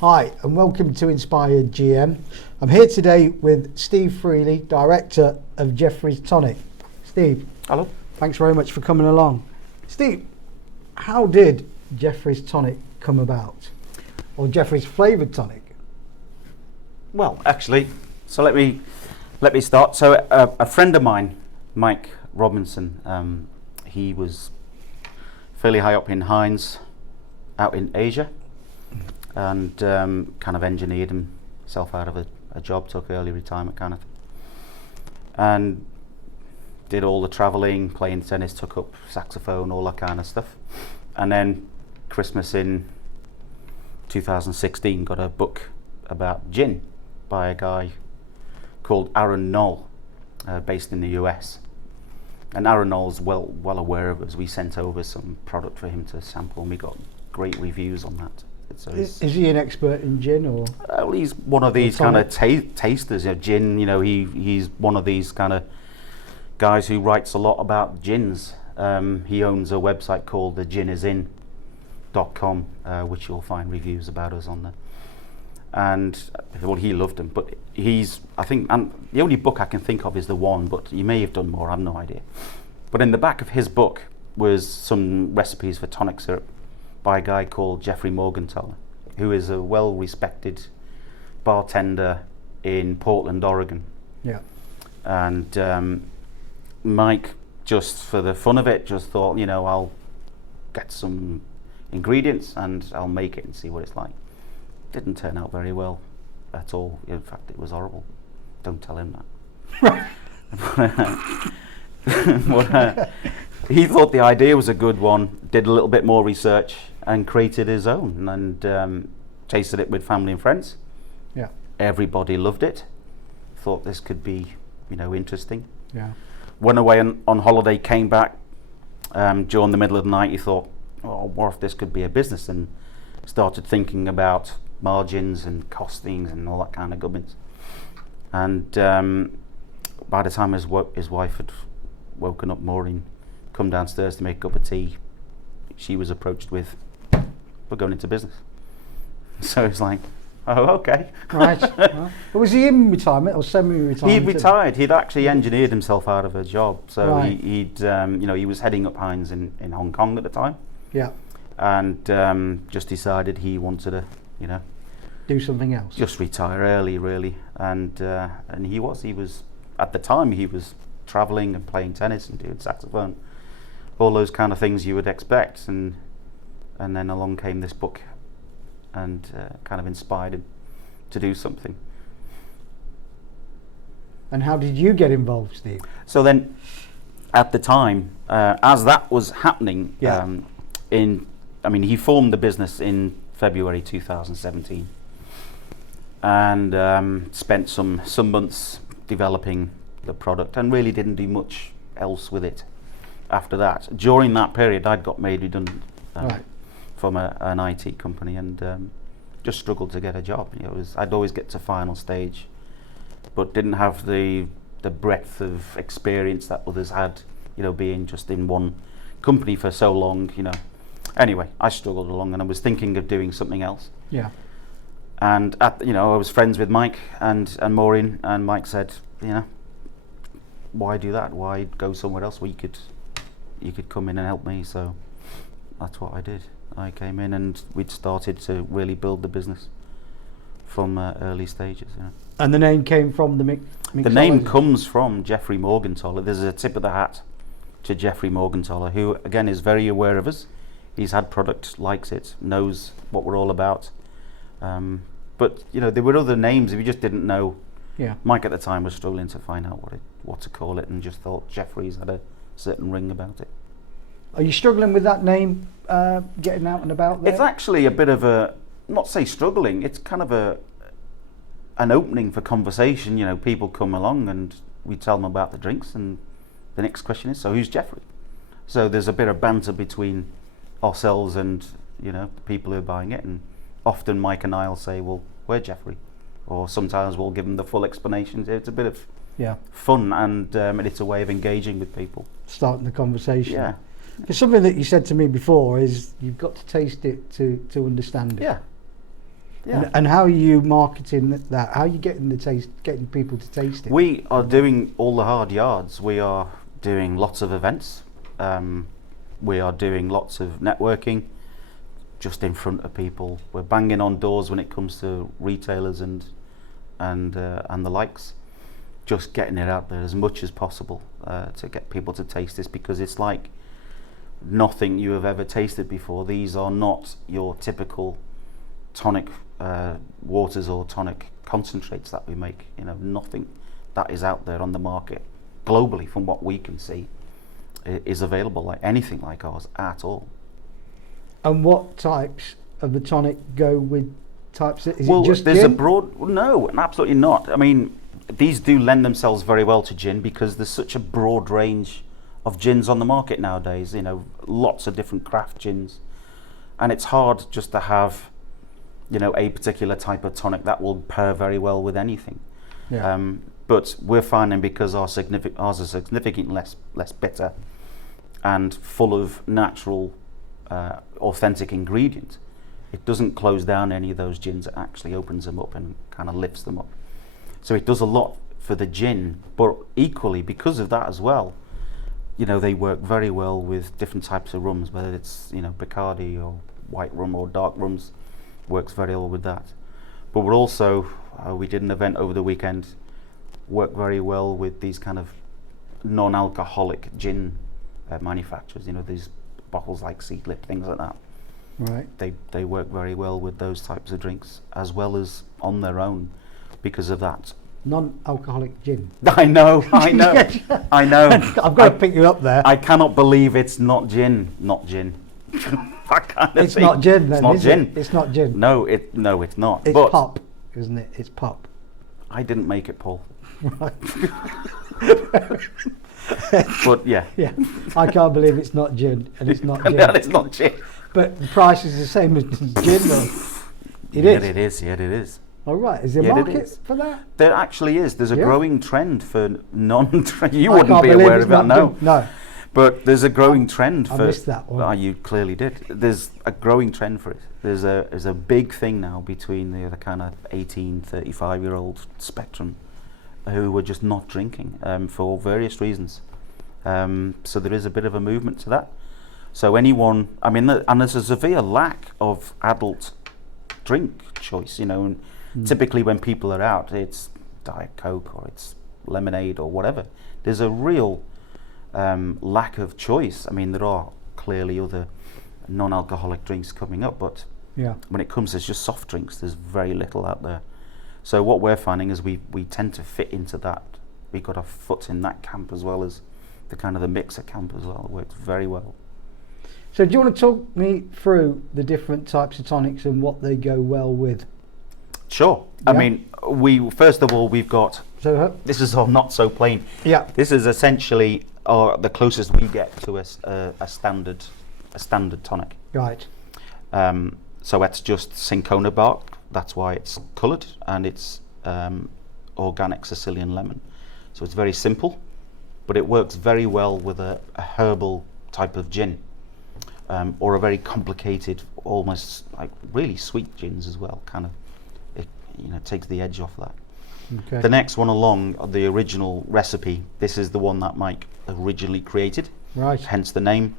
Hi and welcome to Inspired GM. I'm here today with Steve Frehley, Director of Jeffrey's Tonic. Steve. Hello. Thanks very much for coming along. Steve, how did Jeffrey's Tonic come about? Or Jeffrey's Flavoured Tonic? Well, actually, so let me start. So a friend of mine, Mike Robinson, he was fairly high up in Heinz out in Asia, and kind of engineered himself out of a job, took early retirement kind of thing, and did all the travelling, playing tennis, took up saxophone, all that kind of stuff. And then Christmas in 2016 got a book about gin by a guy called Aaron Knoll, based in the US. And Aaron Knoll's well aware of us. We sent over some product for him to sample and we got great reviews on that. So is he an expert in gin or? Well, he's one of these kind of tasters of gin. You know, he's one of these kind of guys who writes a lot about gins. He owns a website called theginisin.com, which you'll find reviews about us on there. And well, he loved them, but I think the only book I can think of is the one, but he may have done more, I have no idea. But in the back of his book was some recipes for tonic syrup by a guy called Jeffrey Morgenthaler, who is a well-respected bartender in Portland, Oregon. Yeah. And Mike, just for the fun of it, just thought, I'll get some ingredients and I'll make it and see what it's like. Didn't turn out very well at all. In fact, it was horrible. Don't tell him that. But, he thought the idea was a good one, did a little bit more research and created his own, and tasted it with family and friends. Yeah. Everybody loved it. Thought this could be, interesting. Yeah. Went away on holiday, came back during the middle of the night. He thought, what if this could be a business? And started thinking about margins and costings and all that kind of gubbins. And by the time his wife had woken up morning, come downstairs to make a cup of tea, she was approached with, we're going into business. So it's like, oh, okay. Right. Well, was he in retirement or semi-retirement? He retired. He'd actually engineered himself out of a job. So right. he was heading up Heinz in Hong Kong at the time. Yeah. And just decided he wanted to, do something else. Just retire early, really. And he was at the time he was traveling and playing tennis and doing saxophone, all those kind of things you would expect. And then along came this book, and kind of inspired him to do something. And how did you get involved, Steve? So then, at the time, as that was happening, yeah. He formed the business in February 2017, and spent some months developing the product, and really didn't do much else with it after that. During that period, I'd got made redundant right. from an IT company, and just struggled to get a job. I'd always get to final stage, but didn't have the breadth of experience that others had, being just in one company for so long, Anyway, I struggled along, and I was thinking of doing something else. Yeah. And I was friends with Mike and Maureen, and Mike said, why do that? Why go somewhere else where you could come in and help me? So that's what I did. I came in, and we'd started to really build the business from early stages. And the name came from the The name comes from Jeffrey Morgenthaler. There's a tip of the hat to Jeffrey Morgenthaler, who again is very aware of us. He's had product, likes it, knows what we're all about. But there were other names we just didn't know. Yeah. Mike at the time was struggling to find out what to call it, and just thought Jeffrey's had a certain ring about it. Are you struggling with that name, getting out and about there? It's actually a bit of a, not say struggling, it's kind of an opening for conversation. People come along and we tell them about the drinks, and the next question is, so who's Jeffrey? So there's a bit of banter between ourselves and people who are buying it, and often Mike and I'll say, well, we're Jeffrey, or sometimes we'll give them the full explanation. It's a bit of fun, and it's a way of engaging with people, starting the conversation. Yeah. Because something that you said to me before is you've got to taste it to understand it. Yeah. Yeah. And how are you marketing that? How are you getting getting people to taste it? We are doing all the hard yards. We are doing lots of events. We are doing lots of networking just in front of people. We're banging on doors when it comes to retailers and the likes. Just getting it out there as much as possible to get people to taste this, because it's like nothing you have ever tasted before. These are not your typical tonic waters or tonic concentrates that we make. You know, nothing that is out there on the market globally, from what we can see, is available like anything like ours at all. And what types of the tonic go with types? Is Well, it just there's gin? a broad. No, absolutely not. I mean, these do lend themselves very well to gin because there's such a broad range of gins on the market nowadays. You know, lots of different craft gins, and it's hard just to have, you know, a particular type of tonic that will pair very well with anything. Yeah. But we're finding, because ours are significantly less bitter and full of natural, authentic ingredients, it doesn't close down any of those gins. It actually opens them up and kind of lifts them up. So it does a lot for the gin, but equally because of that as well, you know, they work very well with different types of rums, whether it's, you know, Bacardi or white rum or dark rums, works very well with that. But we're also, we did an event over the weekend, work very well with these kind of non-alcoholic gin manufacturers, you know, these bottles like Seedlip, things like that. Right. They work very well with those types of drinks as well as on their own because of that. Non-alcoholic gin. I know. I know. I've got to pick you up there. I cannot believe it's not gin. That kind of It's thing. not gin then, It's not is gin. it? It's not gin. No, it's not. It's but pop, isn't it? It's pop. I didn't make it, Paul. Right. But yeah. Yeah. I can't believe it's not gin, and it's not gin. No, it's not gin. But the price is the same as gin, though. It Yeah, is. it is. Yeah, it is. All right. Is there a Yeah, it market is. for that? There actually is. There's a Yeah. growing trend for non-trend. You I wouldn't can't be believe aware it's of it, not no. gin. No. But there's a growing trend I for. missed that one. Oh, you clearly did. There's a growing trend for it. There's a big thing now between the kind of 18, 35-year-old spectrum who are just not drinking for various reasons. So there is a bit of a movement to that. So anyone, I mean, and there's a severe lack of adult drink choice, you know, and typically when people are out, it's Diet Coke or it's lemonade or whatever. There's a real lack of choice. I mean, there are clearly other non-alcoholic drinks coming up, but Yeah. when it comes to just soft drinks, there's very little out there. So what we're finding is we tend to fit into that. We've got our foot in that camp as well as the kind of the mixer camp as well. It works very well. So do you want to talk me through the different types of tonics and what they go well with? Sure. Yeah. I mean, first of all, we've got, So this is all not so plain. yeah. This is essentially the closest we get to a standard tonic. Right. So it's just cinchona bark. That's why it's coloured, and it's organic Sicilian lemon. So it's very simple, but it works very well with a herbal type of gin, or a very complicated, almost like really sweet gins as well. Kind of, it, you know, takes the edge off that. Okay. The next one along, the original recipe, this is the one that Mike originally created, Right. hence the name.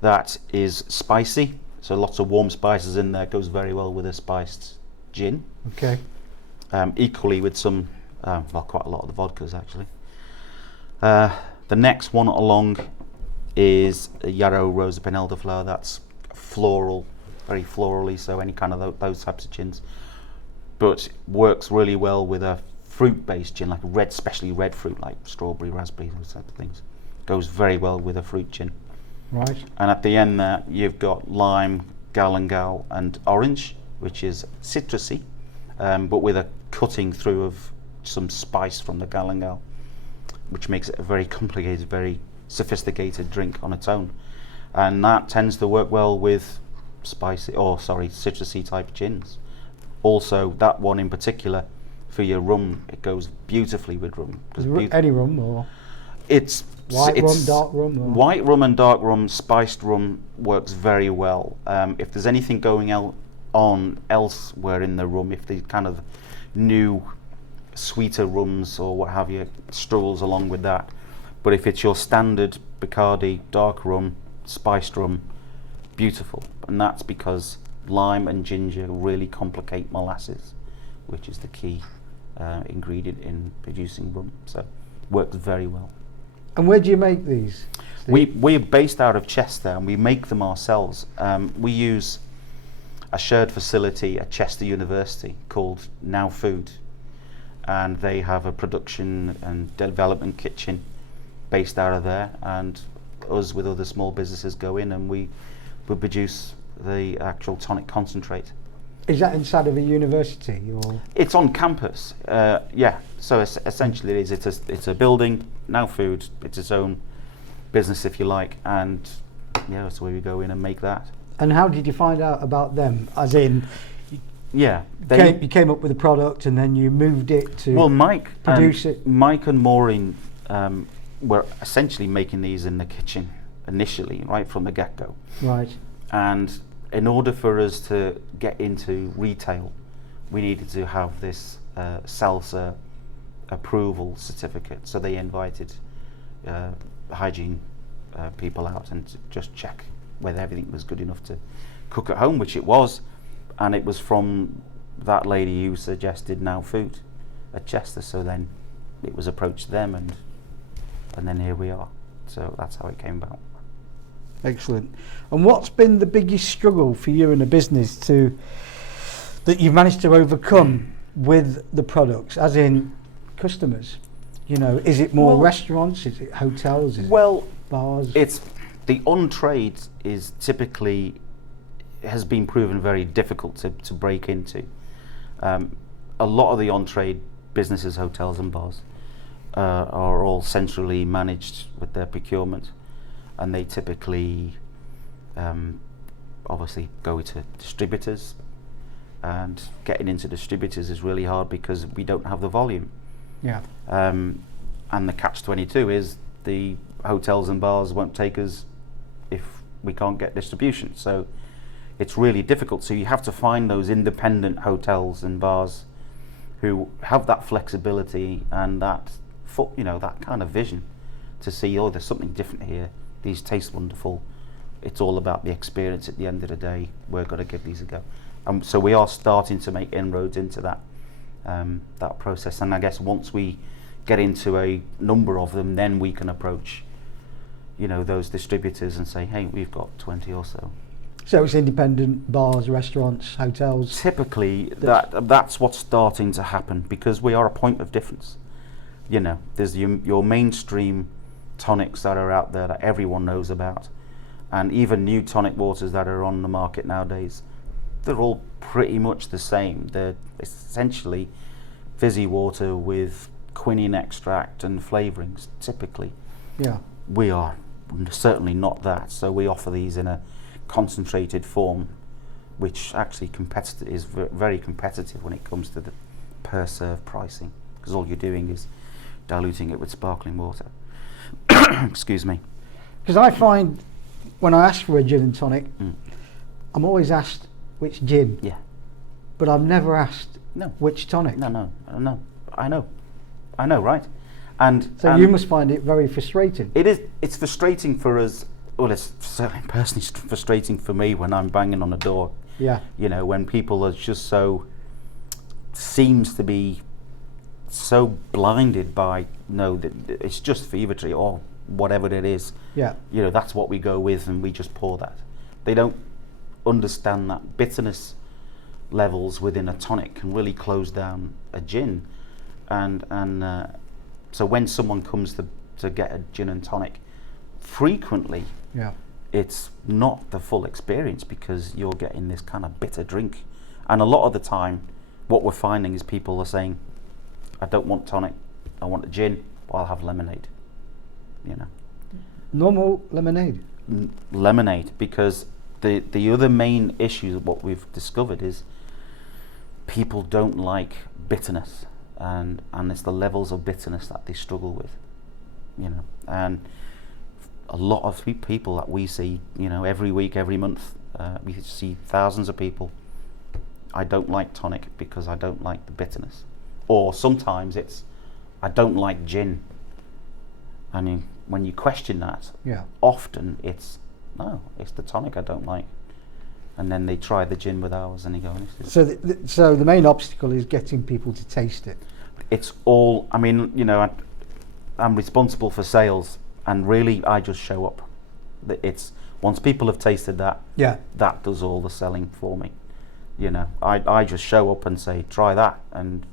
That is spicy, so lots of warm spices in there, goes very well with a spiced gin. Okay. Equally with some, well, quite a lot of the vodkas actually. The next one along is Yarrow Rosa Pin elderflower. That's floral, very florally, so any kind of those types of gins. But works really well with a fruit-based gin, like a red, especially red fruit, like strawberry, raspberry, those types of things. Goes very well with a fruit gin. Right. And at the end there, you've got lime, galangal, and orange, which is citrusy, but with a cutting through of some spice from the galangal, which makes it a very complicated, very sophisticated drink on its own. And that tends to work well with citrusy type gins. Also, that one in particular, for your rum, it goes beautifully with rum. Any rum or It's white rum, dark rum? Or? white rum and dark rum, spiced rum works very well. If there's anything going out on elsewhere in the rum if the kind of new sweeter rums or what have you strolls along with that. But if it's your standard Bacardi dark rum, spiced rum, beautiful. And that's because lime and ginger really complicate molasses, which is the key ingredient in producing rum. So works very well. And where do you make these, Steve? We're based out of Chester and we make them ourselves. We use a shared facility at Chester University called Now Food, and they have a production and development kitchen based out of there, and us with other small businesses go in and we produce the actual tonic concentrate. Is that inside of a university, or? It's on campus, yeah. So essentially it is. It's a building, Now Food. It's its own business, if you like, and yeah, that's where we go in and make that. And how did you find out about them? As in, yeah, you came up with a product and then you moved it to produce it. Mike and Maureen were essentially making these in the kitchen initially, right from the get-go. Right. And in order for us to get into retail, we needed to have this SALSA approval certificate. So they invited hygiene people out and to just check whether everything was good enough to cook at home, which it was. And it was from that lady who suggested Now Food at Chester. So then it was approached them, and then here we are. So that's how it came about. Excellent. And what's been the biggest struggle for you in a business that you've managed to overcome with the products, as in customers? You know, is it more restaurants? Is it hotels? Is it bars? It's the on-trade is typically has been proven very difficult to break into. A lot of the on-trade businesses, hotels and bars, are all centrally managed with their procurement, and they typically obviously go to distributors, and getting into distributors is really hard because we don't have the volume. Yeah. And the catch-22 is the hotels and bars won't take us if we can't get distribution. So it's really difficult. So you have to find those independent hotels and bars who have that flexibility and that that kind of vision to see, oh, there's something different here. These taste wonderful. It's all about the experience at the end of the day. We're going to give these a go. So we are starting to make inroads into that that process. And I guess once we get into a number of them, then we can approach, those distributors and say, hey, we've got 20 or so. So it's independent bars, restaurants, hotels? Typically, that's what's starting to happen, because we are a point of difference. There's your mainstream tonics that are out there that everyone knows about, and even new tonic waters that are on the market nowadays, they're all pretty much the same. They're essentially fizzy water with quinine extract and flavourings, typically. Yeah. We are certainly not that, so we offer these in a concentrated form, which actually is very competitive when it comes to the per serve pricing, because all you're doing is diluting it with sparkling water. Excuse me. Because I find when I ask for a gin and tonic, I'm always asked which gin. Yeah. But I've never asked which tonic. No. I know, right? And so you must find it very frustrating. It is. It's frustrating for us. Well, it's certainly personally frustrating for me when I'm banging on a door. Yeah. When people are just seems to be so blinded by that it's just Fever-Tree or whatever it is. Yeah. That's what we go with, and we just pour that. They don't understand that bitterness levels within a tonic can really close down a gin, and so when someone comes to get a gin and tonic, frequently it's not the full experience, because you're getting this kind of bitter drink. And a lot of the time what we're finding is people are saying, I don't want tonic, I want a gin, or I'll have lemonade. Normal lemonade? Lemonade, because the other main issue of what we've discovered is people don't like bitterness, and it's the levels of bitterness that they struggle with, and a lot of people that we see, every week, every month, we see thousands of people I don't like tonic because I don't like the bitterness. Or sometimes it's, I don't like gin. I mean, when you question that, often it's, no, it's the tonic I don't like. And then they try the gin with ours and they go, so the main obstacle is getting people to taste it. It's all, I mean, you know, I'm responsible for sales, and really I just show up. It's, once people have tasted that, that does all the selling for me. You know, I just show up and say, try that, and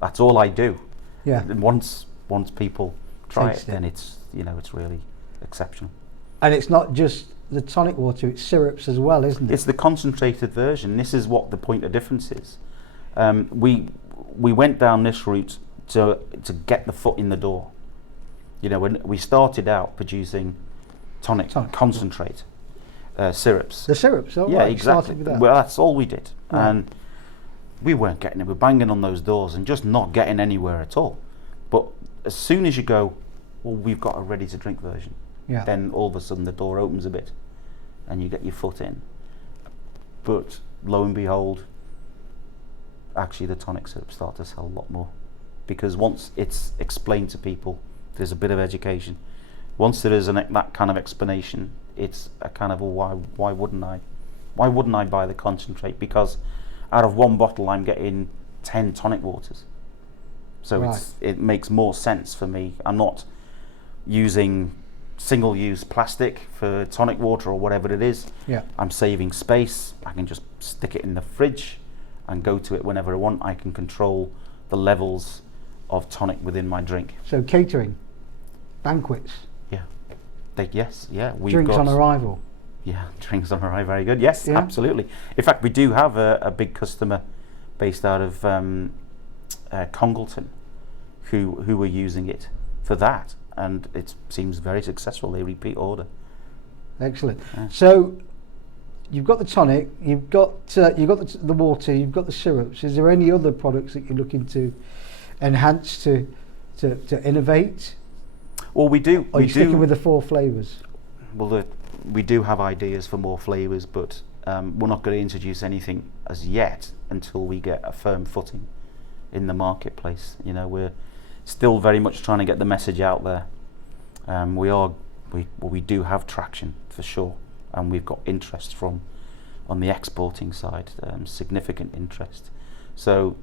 that's all I do. Yeah. And once people try Taste it, then it's, you know, it's really exceptional. And it's not just the tonic water, it's syrups as well, isn't it? It's the concentrated version. This is what the point of difference is. We went down this route to get the foot in the door. You know, when we started out producing tonic concentrate, syrups. The syrups, yeah, right. exactly. With that. Well, that's all we did, Yeah. and we weren't getting it. We're banging on those doors and just not getting anywhere at all. But as soon as you go, well, we've got a ready-to-drink version. Yeah. Then all of a sudden the door opens a bit, and you get your foot in. But lo and behold, actually the tonic syrups start to sell a lot more, because once it's explained to people, there's a bit of education. Once there is that kind of explanation, it's a kind of, well, why wouldn't I? Why wouldn't I buy the concentrate? Because out of one bottle I'm getting 10 tonic waters. So it makes more sense for me. I'm not using single-use plastic for tonic water or whatever it is. Yeah. I'm saving space. I can just stick it in the fridge and go to it whenever I want. I can control the levels of tonic within my drink. So catering, banquets. Yeah. We've drinks got, on arrival. Yeah, drinks on arrival. Very good. Yes, Yeah. absolutely. In fact, we do have a big customer based out of Congleton who are using it for that, and it seems very successful. They repeat order. Excellent. Yeah. So you've got the tonic, you've got the water, you've got the syrups. Is there any other products that you're looking to enhance, to innovate? Well, we do. Or are you sticking with the 4 flavours? Well, we do have ideas for more flavours, but we're not going to introduce anything as yet until we get a firm footing in the marketplace. You know, we're still very much trying to get the message out there. We do have traction for sure, and we've got interest on the exporting side, significant interest. So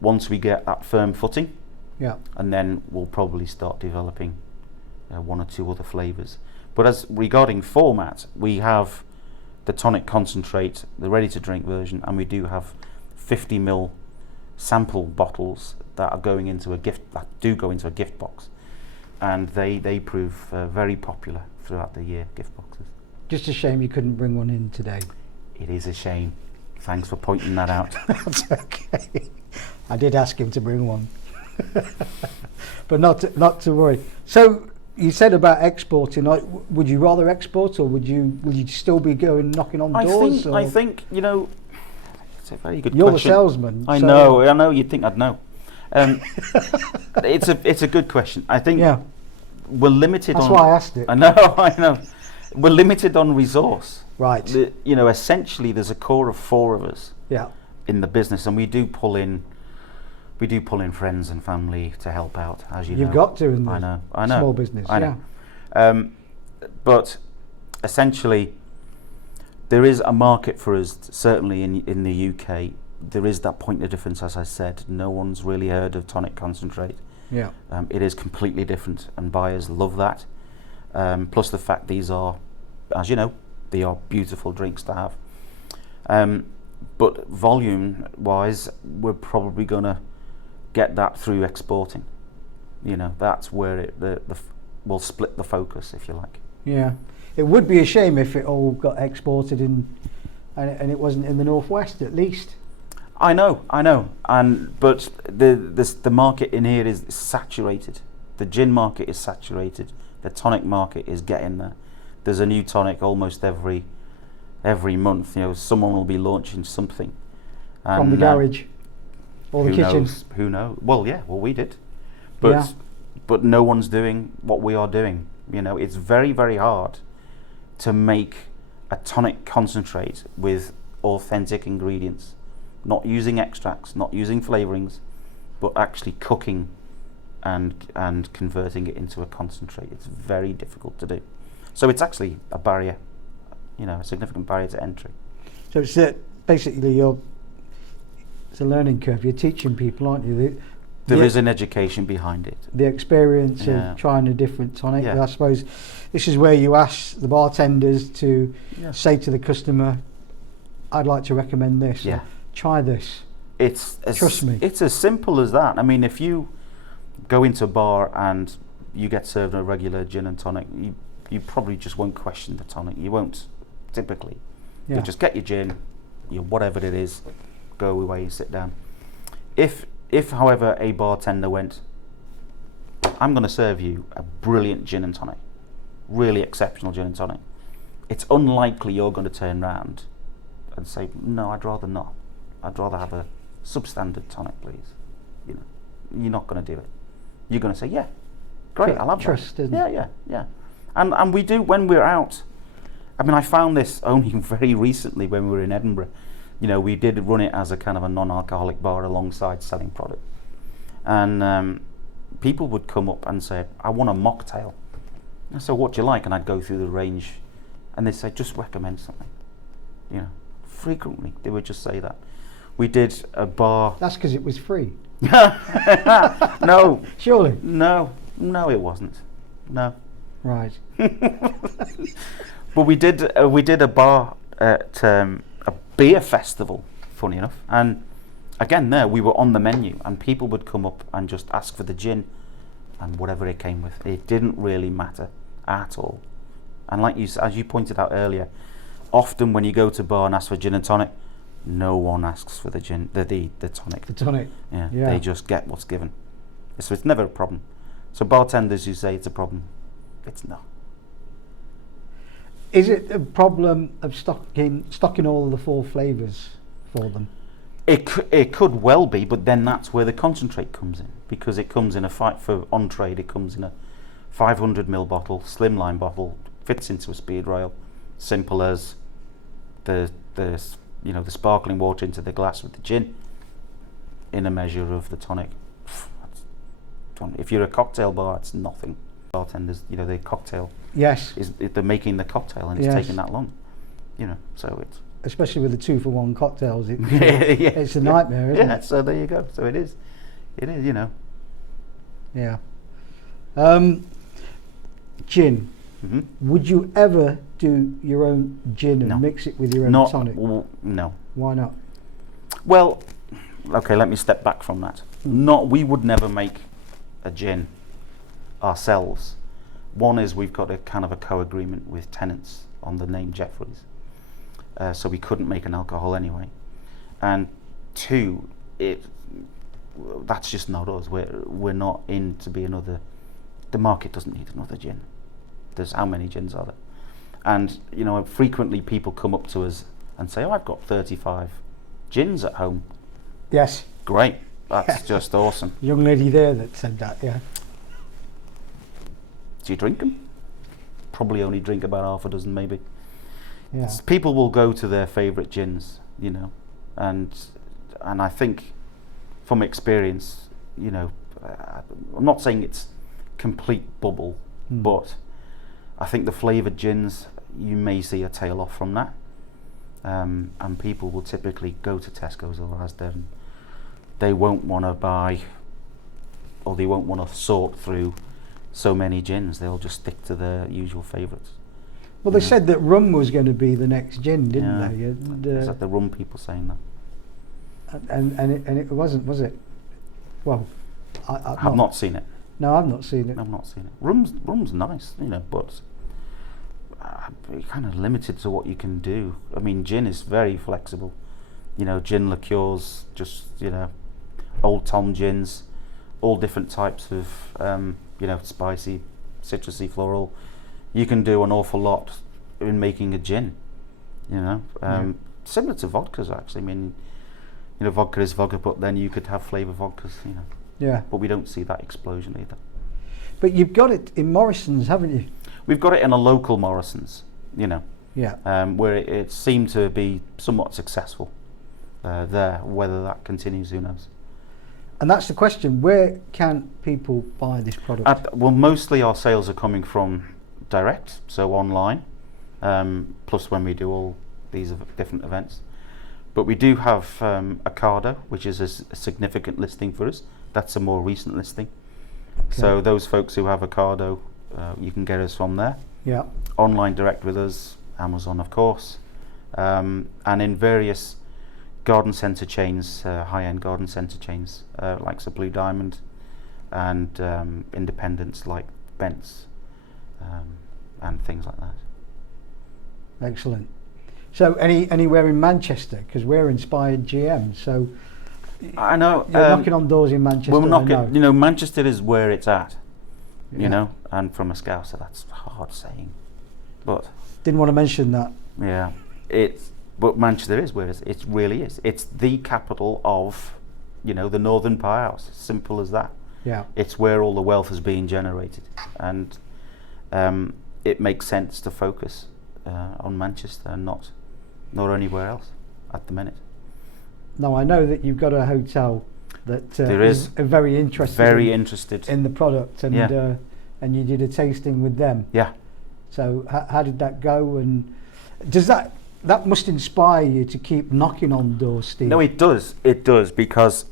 once we get that firm footing, and then we'll probably start developing 1 or 2 other flavours. But as regarding format, we have the tonic concentrate, the ready-to-drink version, and we do have 50ml sample bottles that are going into a gift box, and they prove very popular throughout the year, gift boxes. Just a shame you couldn't bring one in today. It is a shame. Thanks for pointing that out. That's okay. I did ask him to bring one, but not to worry. So you said about exporting. Would you rather export, or would you still be going knocking on doors? I think you know. It's a very good You're question. the salesman. I know. You'd think I'd know. It's a good question. I think we're limited. That's why I asked it. I know. We're limited on resource. Right. Essentially, there's a core of 4 of us. Yeah. In the business, and we do pull in friends and family to help out, as you know. You've got to in the I know. small business. I know. But essentially, there is a market for us, certainly in the UK. There is that point of difference, as I said. No one's really heard of tonic concentrate. Yeah. It is completely different, and buyers love that. Plus the fact these are, as you know, they are beautiful drinks to have. But volume-wise, we're probably going to get that through exporting. You know, that's where we'll split the focus, if you like. Yeah. It would be a shame if it all got exported and it wasn't in the northwest at least. I know, but the market in here is saturated. The gin market is saturated. The tonic market is getting there. There's a new tonic almost every month. You know, someone will be launching something. And, from the garage or the kitchen. Who knows? Well, we did, but no one's doing what we are doing. You know, it's very, very hard to make a tonic concentrate with authentic ingredients. not using extracts, not using flavourings, but actually cooking and converting it into a concentrate. It's very difficult to do. So it's actually a barrier, a significant barrier to entry. So it's basically it's a learning curve. You're teaching people, aren't you? There is an education behind it. The experience of trying a different tonic. Yeah. I suppose this is where you ask the bartenders to say to the customer, I'd like to recommend this. Yeah. Try this. Trust me. It's as simple as that. I mean, if you go into a bar and you get served a regular gin and tonic, you probably just won't question the tonic. You won't, typically. Yeah. You just get your gin, your whatever it is, go away and sit down. If however a bartender went, I'm going to serve you a brilliant gin and tonic, really exceptional gin and tonic, it's unlikely you're going to turn around and say, no, I'd rather not. I'd rather have a substandard tonic, please. You're not going to do it. You're going to say, yeah, great, I'll have trust, that. Isn't Yeah. And we do when we're out. I mean, I found this only very recently when we were in Edinburgh. We did run it as a kind of a non-alcoholic bar alongside selling product. And people would come up and say, I want a mocktail. I said, what do you like? And I'd go through the range. And they'd say, just recommend something. Frequently, they would just say that. We did a bar. That's because it was free. No. Surely? No, it wasn't. No. Right. But we did a bar at a beer festival, funny enough, and again there we were on the menu and people would come up and just ask for the gin and whatever it came with. It didn't really matter at all. And as you pointed out earlier, often when you go to a bar and ask for gin and tonic, no one asks for the gin, the tonic. The tonic. Yeah, they just get what's given. So it's never a problem. So bartenders who say it's a problem, it's not. Is it a problem of stocking all of the 4 flavours for them? It could well be, but then that's where the concentrate comes in, because it comes in for on trade. It comes in a 500ml bottle, slimline bottle, fits into a speed rail, simple as the sparkling water into the glass with the gin, in a measure of the tonic. If you're a cocktail bar, it's nothing. Bartenders, the cocktail. Yes. They're making the cocktail and it's taking that long. So it's. Especially with the 2-for-1 cocktails, it's a nightmare, isn't it? So there you go. So it is. Yeah. Gin. Mm-hmm. Would you ever do your own gin and mix it with your own tonic? No. Why not? Well, okay, let me step back from that. We would never make a gin ourselves. One is we've got a kind of a co-agreement with tenants on the name Jeffries, so we couldn't make an alcohol anyway. And 2, that's just not us. We're not in to be another. The market doesn't need another gin. There's how many gins are there? And frequently people come up to us and say, "Oh, I've got 35 gins at home." Yes. Great. That's just awesome. Young lady there that said that, yeah. Do you drink them? Probably only drink about half a dozen, maybe. Yeah. People will go to their favourite gins, and I think from experience, I'm not saying it's complete bubble, but I think the flavoured gins, you may see a tail off from that, and people will typically go to Tesco's or Asda and they won't want to buy, or they won't want to sort through so many gins. They'll just stick to their usual favourites. Well, they said that rum was going to be the next gin, didn't they? And, is that the rum people saying that? And it wasn't, was it? Well, I've not seen it. No, I've not seen it. I've not seen it. Rum's nice, but you're kind of limited to what you can do. I mean, gin is very flexible. Gin liqueurs, just Old Tom gins, all different types of spicy, citrusy, floral. You can do an awful lot in making a gin. Similar to vodkas, actually. I mean, vodka is vodka, but then you could have flavour vodkas. Yeah. But we don't see that explosion either. But you've got it in Morrison's, haven't you? We've got it in a local Morrison's, Yeah. where it seemed to be somewhat successful. there. Whether that continues, who knows? And that's the question: where can people buy this product? Well, mostly our sales are coming from direct, so online, plus when we do all these different events. But we do have Ocado, which is a significant listing for us. That's a more recent listing. Okay. So those folks who have Ocado, you can get us from there. Yeah. Online direct with us, Amazon of course, and in various garden centre chains, high-end garden centre chains, like the Blue Diamond, and independents like Bent's, and things like that. Excellent. So anywhere in Manchester, because we're Inspired GM, so I know you're knocking on doors in Manchester. We're knocking, you know, Manchester is where it's at, Yeah. you know, and from a Scouser that's hard saying, but Didn't want to mention that. yeah, but Manchester is where it really is. It's the capital of, you know, the Northern Powerhouse. Simple as that. Yeah. It's where all the wealth is being generated, and it makes sense to focus on Manchester and not anywhere else at the minute. Now I know that you've got a hotel that There is is. very interested. Very interested. in the product, and Yeah. And you did a tasting with them. Yeah. So how did that go? And does that must inspire you to keep knocking on doors, Steve? No, it does. It does, because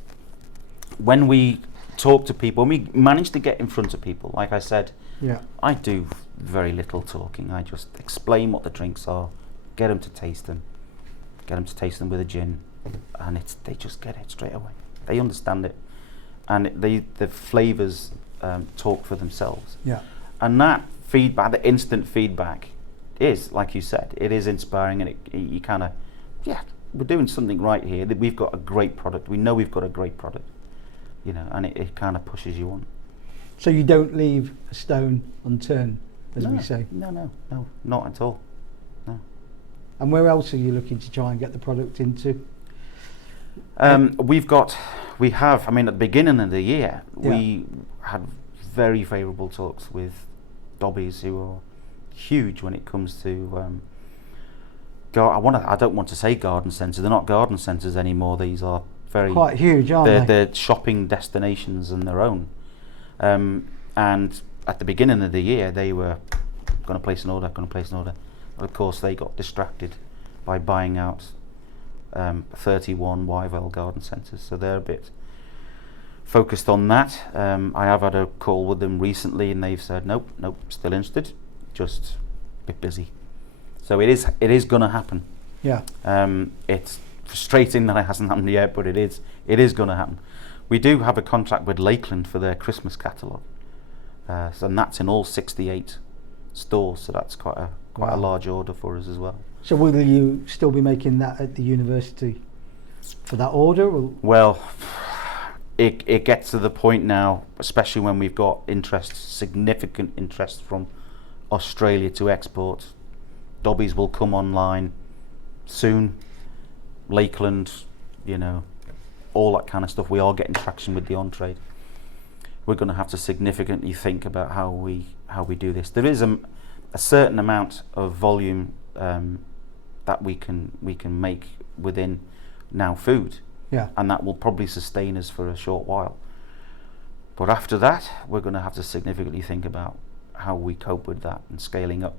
when we talk to people, when we manage to get in front of people, like I said, Yeah. I do very little talking. I just explain what the drinks are, get them to taste them with a gin, and they just get it straight away. They understand it, and the flavours talk for themselves. Yeah. And that feedback, the instant feedback, is, like you said, it is inspiring, and you kind of, yeah, we're doing something right here. That we've got a great product. We know we've got a great product, you know, and it kind of pushes you on. So you don't leave a stone unturned, as we say. No, not at all. No. And where else are you looking to try and get the product into? We have. I mean, at the beginning of the year, we had very favourable talks with Dobbies, who are huge when it comes to. I don't want to say garden centres. They're not garden centres anymore. These are Quite huge, aren't they? They're shopping destinations on their own. And at the beginning of the year, they were going to place an order. But of course, they got distracted by buying out 31 Wyvale garden centres, so they're a bit focused on that. I have had a call with them recently, and they've said nope, still interested, just a bit busy. So it is going to happen. Yeah. It's frustrating that it hasn't happened yet, but it is going to happen. We do have a contract with Lakeland for their Christmas catalogue, and that's in all 68 stores. So that's quite a large order for us as well. So will you still be making that at the university for that order? Or? Well, it gets to the point now, especially when we've got significant interest from Australia to export. Dobbies will come online soon. Lakeland, you know, all that kind of stuff. We are getting traction with the on-trade. We're going to have to significantly think about how we do this. There is a certain amount of volume that we can make within now food, and that will probably sustain us for a short while. But after that, we're going to have to significantly think about how we cope with that and scaling up.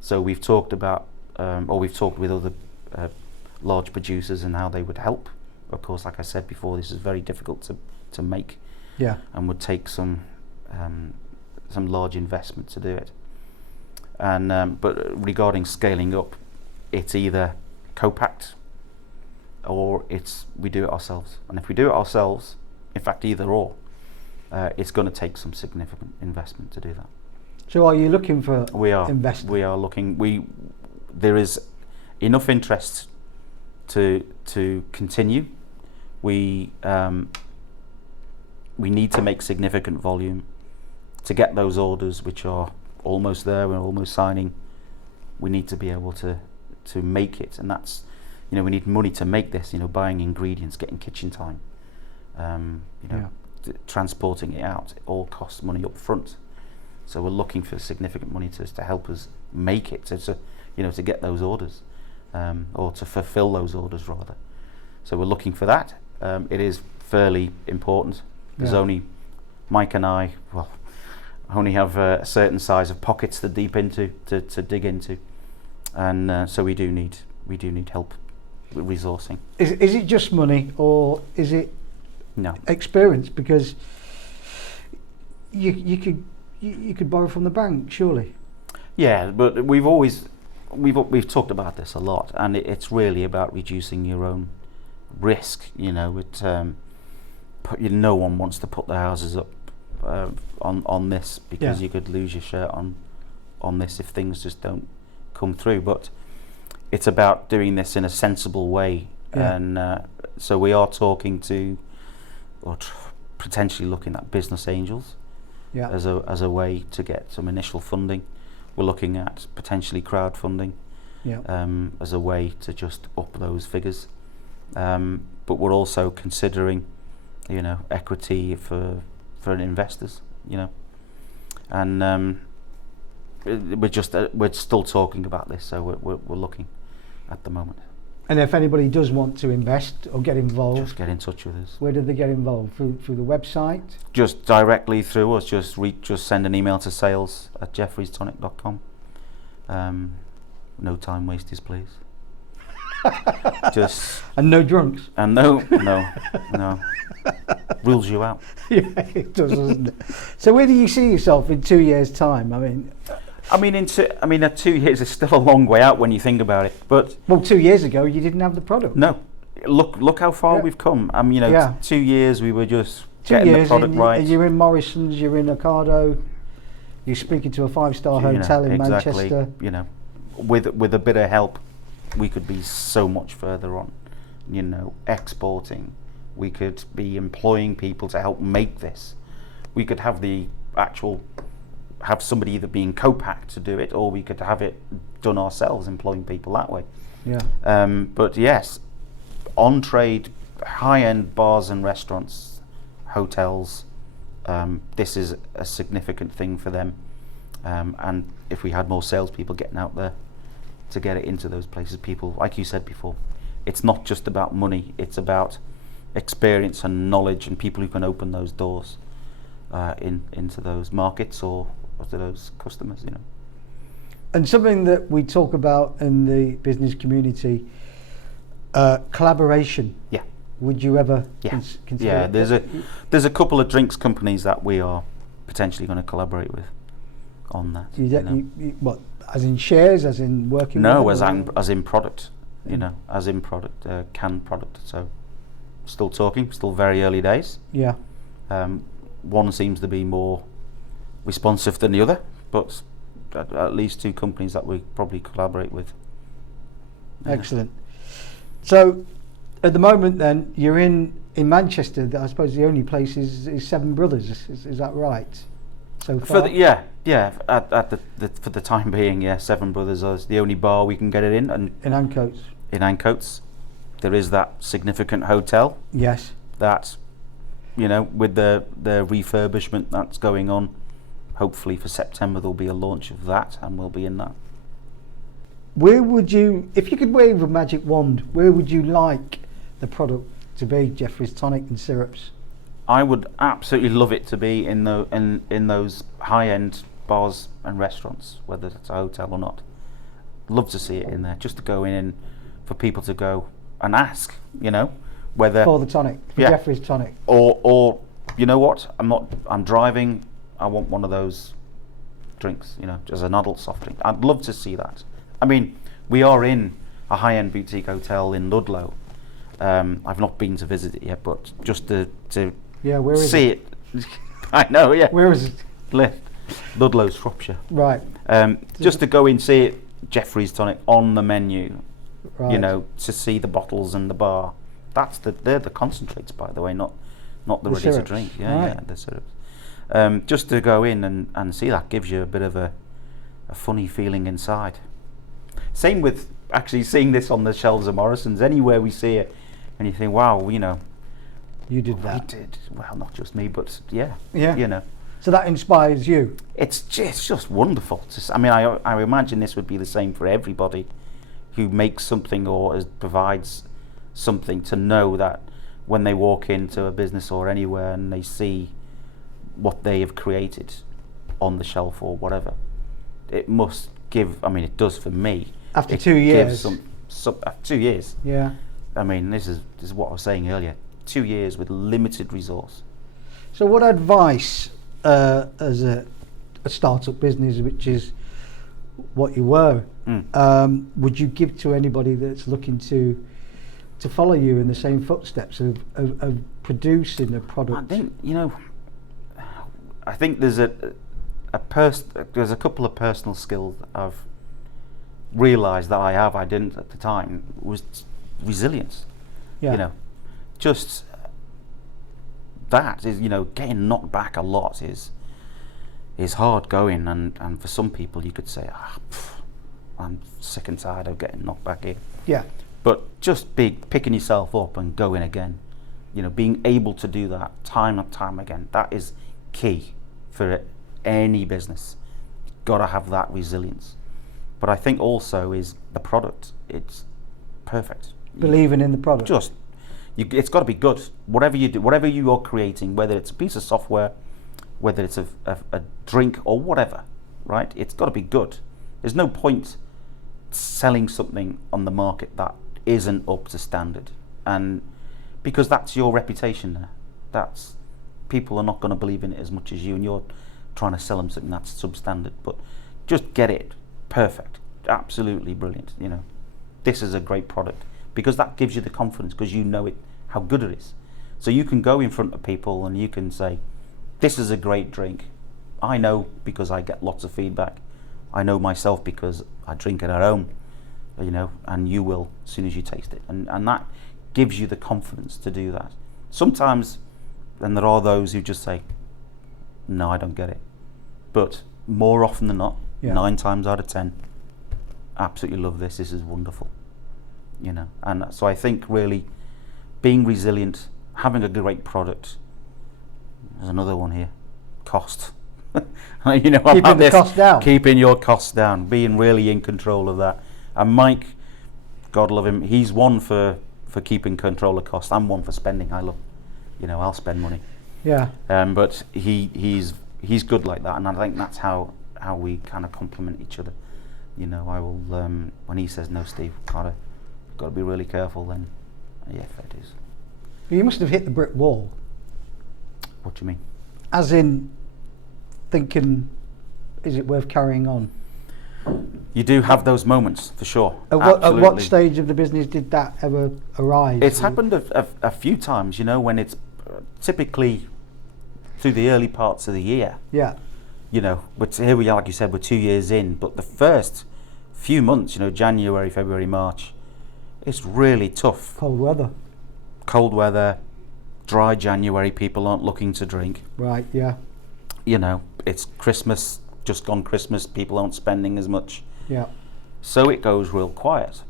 So we've talked about, or we've talked with other large producers and how they would help. Of course, like I said before, this is very difficult to make, and would take some large investment to do it. And but regarding scaling up, it's either co-packed or we do it ourselves. And if we do it ourselves, in fact, either or, it's going to take some significant investment to do that. So are you looking for investors? We are looking. There is enough interest to continue. We need to make significant volume to get those orders, which are almost there. We're almost signing. We need to be able to make it, and that's, you know, we need money to make this. You know, buying ingredients, getting kitchen time, transporting it out. It all costs money up front. So we're looking for significant money to help us make it, to get those orders, or to fulfil those orders rather. So we're looking for that. It is fairly important. There's only Mike and I, well, only have a certain size of pockets to dig into, and so we do need help with resourcing. Is it just money, or is it No. experience? Because you could borrow from the bank, surely. Yeah, but we've talked about this a lot, and it's really about reducing your own risk. You know, no one wants to put their houses up on this, because you could lose your shirt on this if things just don't come through. But it's about doing this in a sensible way, and so we are talking to, or potentially looking at business angels as a way to get some initial funding. We're looking at potentially crowdfunding as a way to just up those figures, but we're also considering, you know, equity for investors, you know, and we're still talking about this, so we're looking at the moment. And if anybody does want to invest or get involved, just get in touch with us. Where do they get involved? Through the website? Just directly through us. Just send an email to sales@jeffreystonic.com. No time wasters, please. And no drunks. And no. Rules you out. Yeah, it does, doesn't it? So where do you see yourself in 2 years' time? At 2 years is still a long way out when you think about it. But 2 years ago you didn't have the product. No, look how far we've come. 2 years we were just 2 getting years the product right. You're in Morrison's, you're in Ocado, you're speaking to a 5-star hotel in Manchester. You know, with a bit of help, we could be so much further on. You know, exporting. We could be employing people to help make this. We could have have somebody either being co-packed to do it, or we could have it done ourselves, employing people that way. Yeah. But yes, on trade, high-end bars and restaurants, hotels, this is a significant thing for them. And if we had more salespeople getting out there to get it into those places, people, like you said before, it's not just about money, it's about experience and knowledge, and people who can open those doors into those markets or to those customers, you know. And something that we talk about in the business community, collaboration. Yeah. Would you ever consider? Yeah, there's a couple of drinks companies that we are potentially going to collaborate with on that. What, as in shares, as in working? No, with as in product. You know, as in product, canned product. So, still talking, still very early days. Yeah. One seems to be more responsive than the other, but at least two companies that we probably collaborate with. Yeah. Excellent. So, at the moment, then you're in Manchester. I suppose the only place is Seven Brothers. Is that right? So far. For the time being, yeah, Seven Brothers is the only bar we can get it in, and in Ancoats. In Ancoats, there is that significant hotel. Yes. That, you know, with the refurbishment that's going on, hopefully for September there'll be a launch of that, and we'll be in that. Where would you, if you could wave a magic wand, where would you like the product to be, Jeffrey's Tonic and Syrups? I would absolutely love it to be in those high-end bars and restaurants, whether it's a hotel or not. Love to see it in there, just to go in and for people to go and ask, you know, whether for the tonic, for Jeffrey's Tonic, or you know what, I'm driving, I want one of those drinks, you know, as an adult soft drink. I'd love to see that. I mean, we are in a high-end boutique hotel in Ludlow. I've not been to visit it yet, but just to where is see it. I know, yeah. Where is it? Ludlow, Shropshire. Right. Just to go in, see it, Jeffrey's Tonic on the menu. Right. You know, to see the bottles and the bar. They're the concentrates, by the way, not the ready syrups. To drink. Right. Yeah, the syrups. Just to go in and see that gives you a bit of a funny feeling inside. Same with actually seeing this on the shelves of Morrison's. Anywhere we see it, and you think, wow, you know, you did that. We did. Well, not just me, but yeah. You know. So that inspires you. It's just wonderful. I imagine this would be the same for everybody who makes something or provides something to know that when they walk into a business or anywhere and they see what they have created on the shelf or whatever, it must give, I mean, it does for me. After 2 years. After 2 years. Yeah. I mean, this is what I was saying earlier. 2 years with limited resource. So what advice, as a startup business, which is what you were, would you give to anybody that's looking to follow you in the same footsteps of producing a product? I think there's there's a couple of personal skills that I've realised that I didn't at the time, was resilience. Yeah. Just that is, getting knocked back a lot is hard going, and for some people you could say, I'm sick and tired of getting knocked back here. Yeah. But just picking yourself up and going again, being able to do that time and time again, that is key for any business. You've got to have that resilience. But I think also is the product. It's perfect. Believing in the product. It's got to be good. Whatever you do, whatever you are creating, whether it's a piece of software, whether it's a drink or whatever, right? It's got to be good. There's no point selling something on the market that isn't up to standard, and because that's your reputation there. That's, people are not going to believe in it as much as you, and you're trying to sell them something that's substandard. But just get it perfect, absolutely brilliant. This is a great product, because that gives you the confidence, because you know it, how good it is. So you can go in front of people and you can say, this is a great drink. I know because I get lots of feedback. I know myself because I drink it at home, and you will as soon as you taste it. And that gives you the confidence to do that. Sometimes, and there are those who just say, no, I don't get it. But more often than not, 9 times out of 10, absolutely love this. This is wonderful. And so I think really being resilient, having a great product. There's another one here, cost. Keeping the cost down. Keeping your costs down, being really in control of that. And Mike, God love him, he's one for keeping control of cost. I'm one for spending. I love, I'll spend money. Yeah. But he's good like that, and I think that's how we kind of complement each other. I will when he says no, Steve, got to be really careful. Then, yeah, fair dues. You must have hit the brick wall. What do you mean? As in, thinking, is it worth carrying on? You do have those moments, for sure. At what stage of the business did that ever arise? It's happened a few times, when it's typically through the early parts of the year. Yeah. But here we are, like you said, we're 2 years in, but the first few months, January, February, March, it's really tough. Cold weather, dry January, people aren't looking to drink. Right, yeah. It's Christmas, just gone Christmas, people aren't spending as much. Yeah. So it goes real quiet.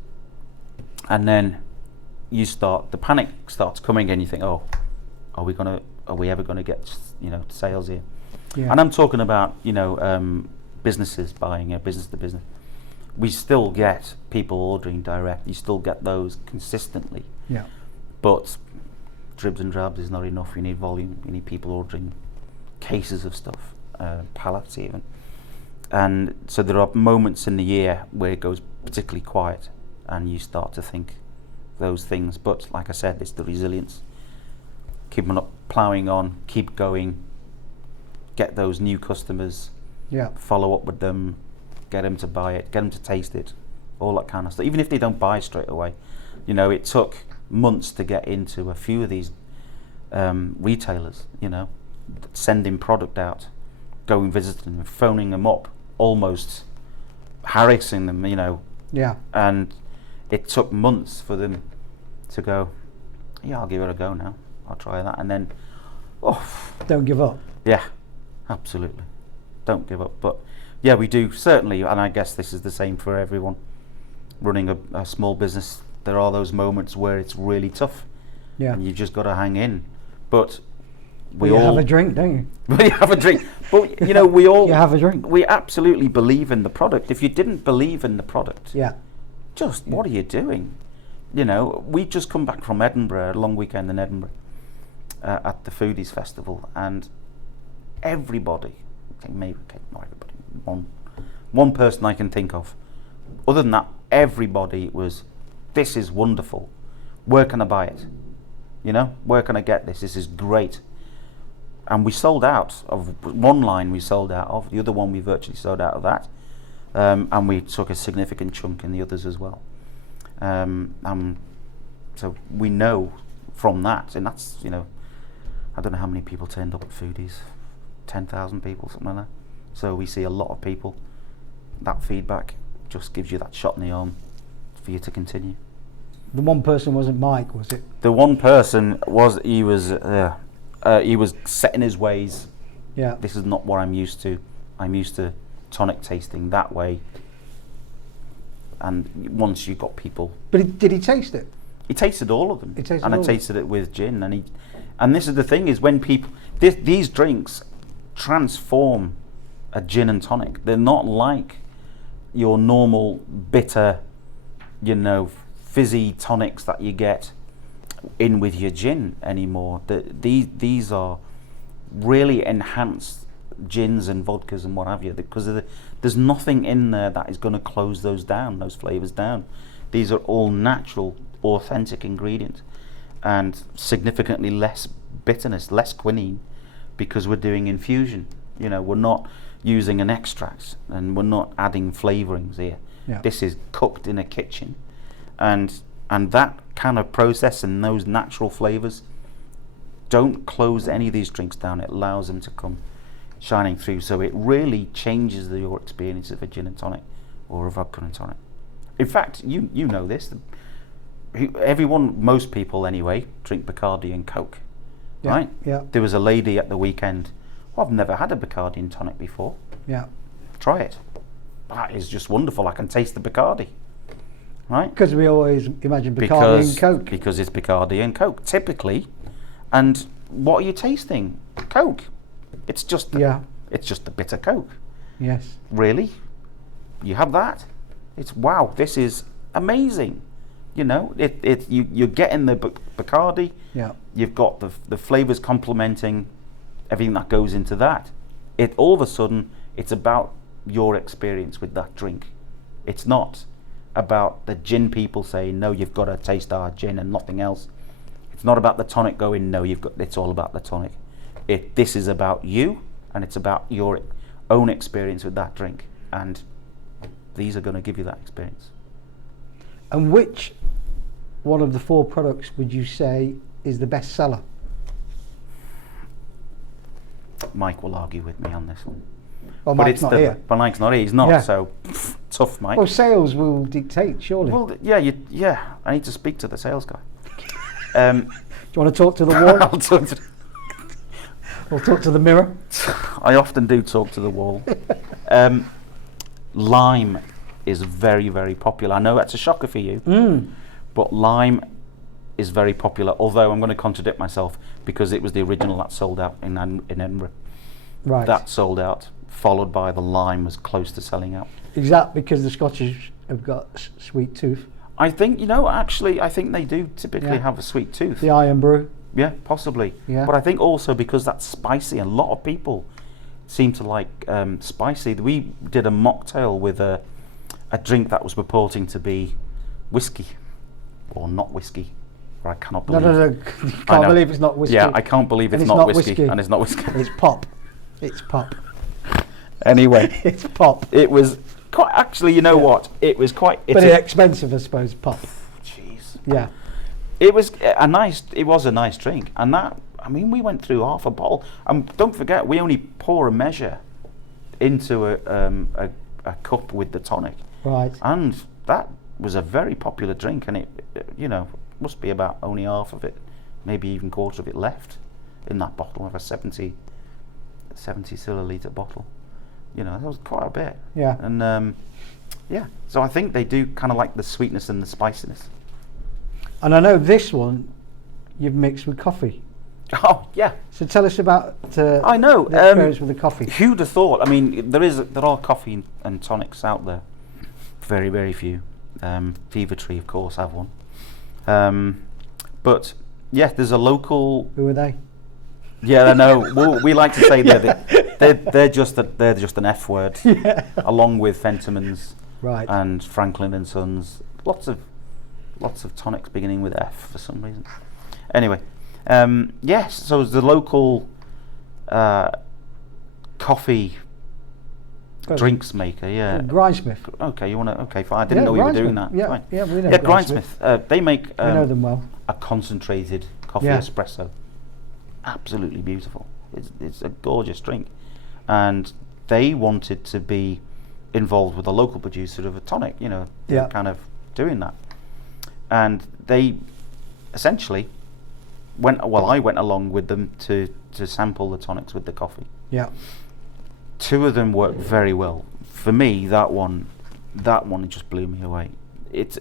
And then the panic starts coming and you think, oh, are we ever gonna get, sales here? Yeah. And I'm talking about, businesses buying, business to business. We still get people ordering direct. You still get those consistently. Yeah. But dribs and drabs is not enough. You need volume. You need people ordering cases of stuff, pallets even. And so there are moments in the year where it goes particularly quiet, and you start to think those things. But like I said, it's the resilience. Keep on ploughing on, keep going, get those new customers, follow up with them, get them to buy it, get them to taste it, all that kind of stuff. Even if they don't buy straight away, it took months to get into a few of these retailers, sending product out, going visiting them, phoning them up, almost harassing them, Yeah. And it took months for them to go, yeah, I'll give it a go now. I'll try that. And then, don't give up. Yeah, absolutely. Don't give up. But yeah, we do, certainly, and I guess this is the same for everyone running a small business. There are those moments where it's really tough. Yeah. And you've just got to hang in. But you have a drink, don't you? We have a drink. But, we all... You have a drink. We absolutely believe in the product. If you didn't believe in the product... Yeah. What are you doing? You know, we just come back from Edinburgh, a long weekend in Edinburgh, at the Foodies Festival, and everybody, maybe not everybody, one person I can think of. Other than that, everybody was, this is wonderful. Where can I buy it? You know, where can I get this? This is great. And we sold out of one line. We sold out of the other one. We virtually sold out of that, and we took a significant chunk in the others as well. So we know from that, and that's, you know, I don't know how many people turned up at Foodies, 10,000 people, something like that. So we see a lot of people. That feedback just gives you that shot in the arm for you to continue. The one person wasn't Mike, was it? The one person was, he was set in his ways. Yeah. This is not what I'm used to. I'm used to tonic tasting that way. And once you got people, But did he taste it? he tasted all of them, He tasted and all I of them. tasted it with gin, and this is the thing, is when people, these drinks transform a gin and tonic. They're not like your normal bitter, you know, fizzy tonics that you get in with your gin anymore. These are really enhanced gins and vodkas and what have you, because there's nothing in there that is going to close those flavors down. These are all natural, authentic ingredients, and significantly less bitterness, less quinine, because we're doing infusion. You know, we're not using an extract, and we're not adding flavorings here. Yeah. This is cooked in a kitchen, and that kind of process and those natural flavors don't close any of these drinks down. It allows them to come shining through, so it really changes your experience of a gin and tonic or a vodka and tonic. In fact, you know this, most people anyway, drink Bacardi and Coke, Yeah. right? Yeah. There was a lady at the weekend, I've never had a Bacardi and tonic before. Yeah. Try it. That is just wonderful. I can taste the Bacardi, right? Because we always imagine Bacardi and Coke. Because it's Bacardi and Coke, typically. And what are you tasting? Coke. It's just it's just the bitter Coke. Yes. Really? You have that? It's wow, this is amazing. You know, you're getting the Bacardi. Yeah. You've got the flavors complementing everything that goes into that. All of a sudden, it's about your experience with that drink. It's not about the gin people saying, no, you've got to taste our gin and nothing else. It's not about the tonic going, no, it's all about the tonic. This is about you, and it's about your own experience with that drink. And these are going to give you that experience. And which one of the 4 products would you say is the best seller? Mike will argue with me on this one. Well, Mike's not here. But Mike's not here. He's not. Yeah. So tough, Mike. Well, sales will dictate, surely. Well, yeah. I need to speak to the sales guy. Do you want to talk to the wall? I'll talk to. Or talk to the mirror? I often do talk to the wall. Lime is very, very popular. I know that's a shocker for you, but lime is very popular. Although I'm going to contradict myself, because it was the original that sold out in Edinburgh. Right. That sold out, followed by the lime was close to selling out. Is that because the Scottish have got sweet tooth? I think, actually, I think they do typically have a sweet tooth. The iron brew? Yeah, possibly. Yeah. But I think also because that's spicy, a lot of people seem to like spicy. We did a mocktail with a drink that was purporting to be whiskey, or not whiskey. Or I cannot believe. No. Can't believe it's not whiskey. Yeah, I can't believe it's not whiskey, and it's not whiskey. It's pop. It's pop. Anyway, It's pop. it was quite. Actually, you know what? It was quite. But it's expensive, I suppose. Pop. Jeez. Yeah. It was a nice. It was a nice drink, and that. I mean, we went through half a bottle. And don't forget, we only pour a measure into a cup with the tonic. Right. And that was a very popular drink, and it must be about only half of it, maybe even quarter of it left in that bottle of a 70 milliliter bottle. That was quite a bit. Yeah. And so I think they do kind of like the sweetness and the spiciness. And I know this one you've mixed with coffee. Oh yeah. So tell us about I know the experience with the coffee. Who'd have thought? I mean, there are coffee and tonics out there. Very, very few. Fever Tree, of course, have one. But yeah, there's a local. Who are they? Yeah, I know. We like to say they're just an F word, along with Fentimans, Right. and Franklin and Sons. Lots of tonics beginning with F for some reason. Anyway, yes. So it's the local coffee drinks maker. Yeah. Grindsmith. Okay, you want to? Okay, fine. I didn't know you were doing that. Yeah, Fine. yeah, we know. Yeah, Grindsmith. They make we know them well. a concentrated coffee espresso. Absolutely beautiful. It's a gorgeous drink, and they wanted to be involved with a local producer of a tonic. You know, kind of doing that, and they essentially went. Well, I went along with them to sample the tonics with the coffee. Yeah. 2 of them worked very well. For me, that one just blew me away. It's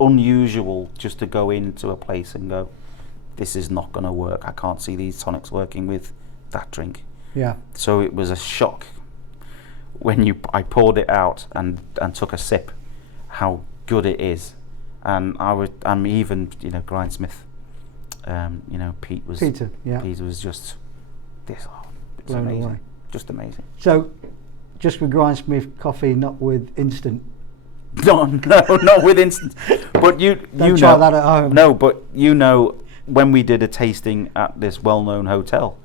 unusual just to go into a place and go, this is not going to work. I can't see these tonics working with that drink. Yeah. So it was a shock when I poured it out and took a sip, how good it is. And I'm even, Grindsmith, Peter was just this. Oh, it's blown amazing. away. Just amazing. So, just with Grindsmith coffee, not with instant. No, not with instant. But you try that at home. No, but when we did a tasting at this well-known hotel,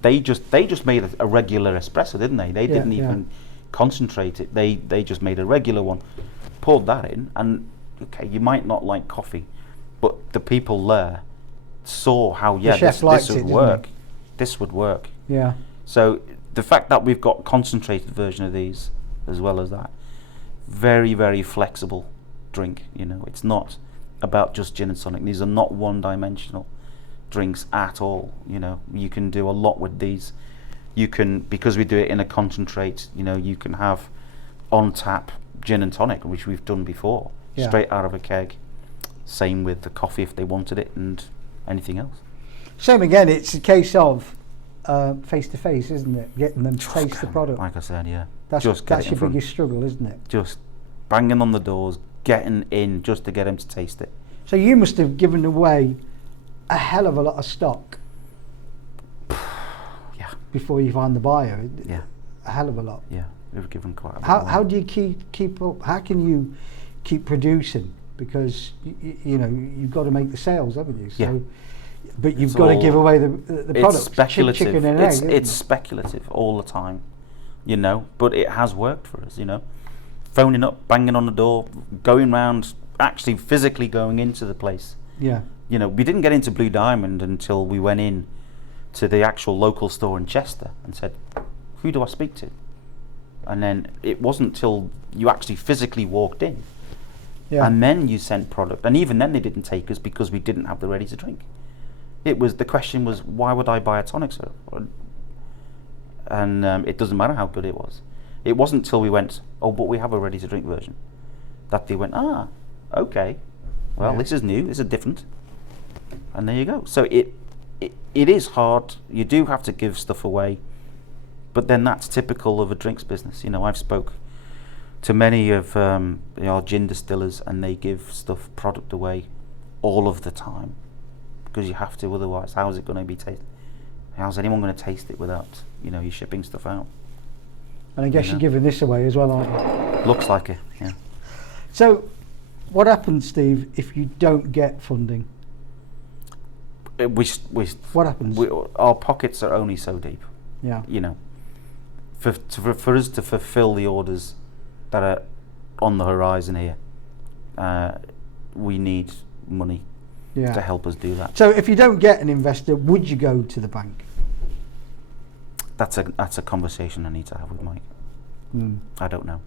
they just made a regular espresso, didn't they? They didn't even concentrate it. They just made a regular one, poured that in, and okay, you might not like coffee, but the people there saw how this would work. This would work. Yeah. So the fact that we've got concentrated version of these as well as that, very, very flexible drink. It's not about just gin and tonic. These are not one-dimensional drinks at all. You can do a lot with these. You can, because we do it in a concentrate, you can have on tap gin and tonic, which we've done before, straight out of a keg. Same with the coffee if they wanted it, and anything else. Same again, it's a case of face to face, isn't it? Getting them to taste the product. Like I said, yeah. That's your biggest struggle, isn't it? Just banging on the doors, getting in just to get them to taste it. So you must have given away a hell of a lot of stock. Yeah. Before you find the buyer. Yeah. A hell of a lot. Yeah, we've given quite a bit. How do you keep up? How can you keep producing? Because you've got to make the sales, haven't you? So, yeah. But you've got to give away the product. It's speculative. Chicken and egg, it's speculative all the time, But it has worked for us, Phoning up, banging on the door, going round, actually physically going into the place. Yeah. We didn't get into Blue Diamond until we went in to the actual local store in Chester and said, "Who do I speak to?" And then it wasn't till you actually physically walked in, and then you sent product. And even then, they didn't take us because we didn't have the ready to drink. The question was, why would I buy a tonic syrup? And it doesn't matter how good it was. It wasn't till we went, oh, but we have a ready to drink version, that they went, okay, well, this is new, this is different, and there you go. So it is hard. You do have to give stuff away, but then that's typical of a drinks business. I've spoke to many of our gin distillers, and they give product away all of the time. Because you have to, otherwise how is it going to be tasted? How's anyone going to taste it without you shipping stuff out? And I guess you're giving this away as well, aren't you? Looks like it, yeah. So what happens, Steve, if you don't get funding? What happens? Our pockets are only so deep. Yeah. For us to fulfill the orders that are on the horizon here, we need money to help us do that. So if you don't get an investor, would you go to the bank? That's a conversation I need to have with Mike. I don't know.